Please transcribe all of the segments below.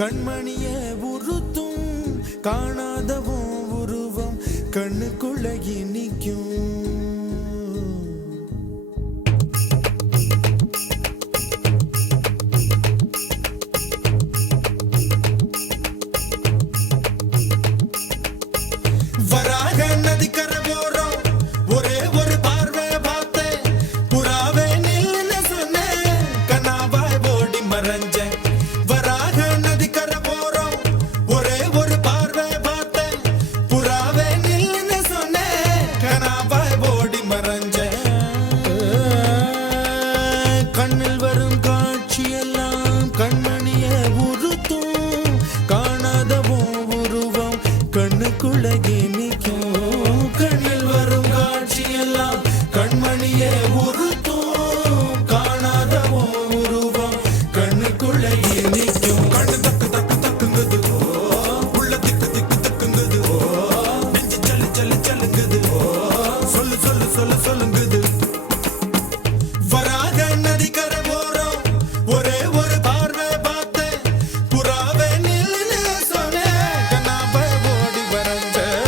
கண்மணிய உறுத்தும் காணாதவும் உருவம் கண்ணுக்குள்ள நிற்கும். வராக நதிக்கரை போறோம் ஒரே ஒரு பார்வை பார்த்தேன் புறாவே நில்லுன்னு சொன்னேன் கனாவாய் ஓடி மறைஞ்சேன். வராக நதிக்கரை போறோம் ஒரே ஒரு பார்வை பார்த்தேன் புறாவே நில்லுன்னு சொன்னேன் கனாவாய் ஓடி மறைஞ்சேன். கண்ணில் வரும் காட்சியெல்லாம் கண்மணிய உறுத்தும் காணாதவும் உருவம் கண்ணுக்குள்ள கண்ணில் வரும் காட்சியெல்லாம் கண்மணிய உறுத்தும் காணாதவோ உருவம் கண்ணுக்குள்ள நிற்கும். கண்ணு தக்கு தக்கு தக்குங்குது உள்ள திக்கு திக்கு தக்குங்குது நெஞ்சு சல்லு சல்லு சல்லுங்குது சொல்லு சொல்லு சொல்லு சொல்லுங்குது. வராக நதிக்கரை போறோம் ஒரே ஒரு பார்வை பார்த்தேன் புறாவே நில்லுன்னு சொன்னேன் கனாவை ஓடி வரைஞ்சேன்.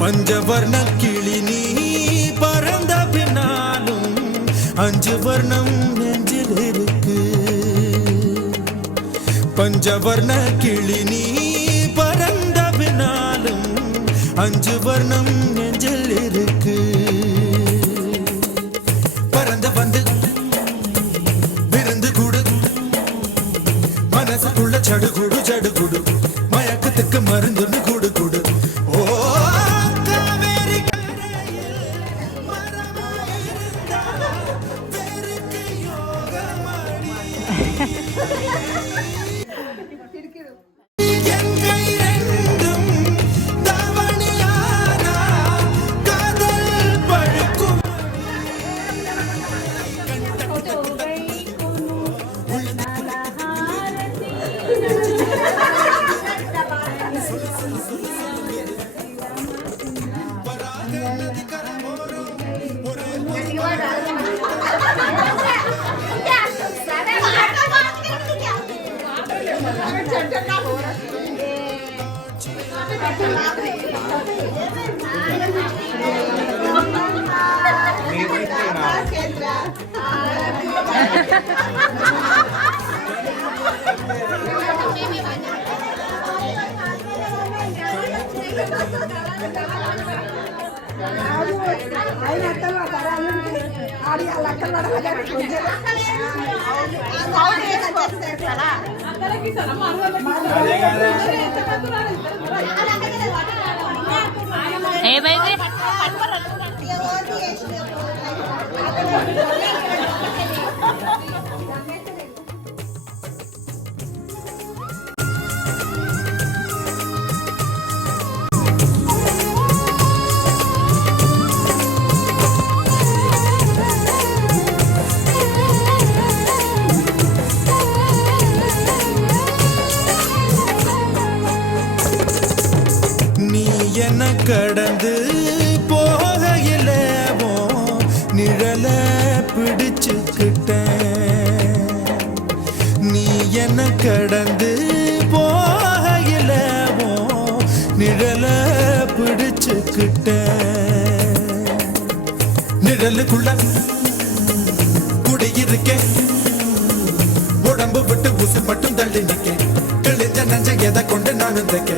பஞ்சவர்ண கிளி நீ பறந்த பின்னாலும் 5 வர்ணம் நெஞ்சில் இருக்கு. பஞ்சவர்ண கிளி நீ பறந்த பின்னாலும் 5 வர்ணம் நெஞ்சில் இருக்கு. பறந்து வந்து விருந்து கூடு மனசுக்குள்ள சடுகுடு சடுகுடு மயக்கத்துக்கு மருந்துன்னு கூடு கூடு. Hey baby. கடந்து போகையில நிழல பிடிச்சுக்கிட்டேன். நீ என்ன கடந்து போகையில நிழல பிடிச்சுக்கிட்டேன். நிழலுக்குள்ள குடியிருக்கேன் உடம்பு விட்டு உசு மட்டும் தள்ளி நிக்க கிழிஞ்ச நஞ்ச எதை கொண்டு நானும் தைக்க.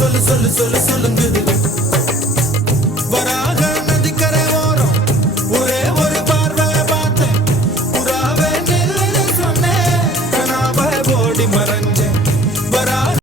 சொல்லு சொல்லு சொல்லு சொல்லுங்குது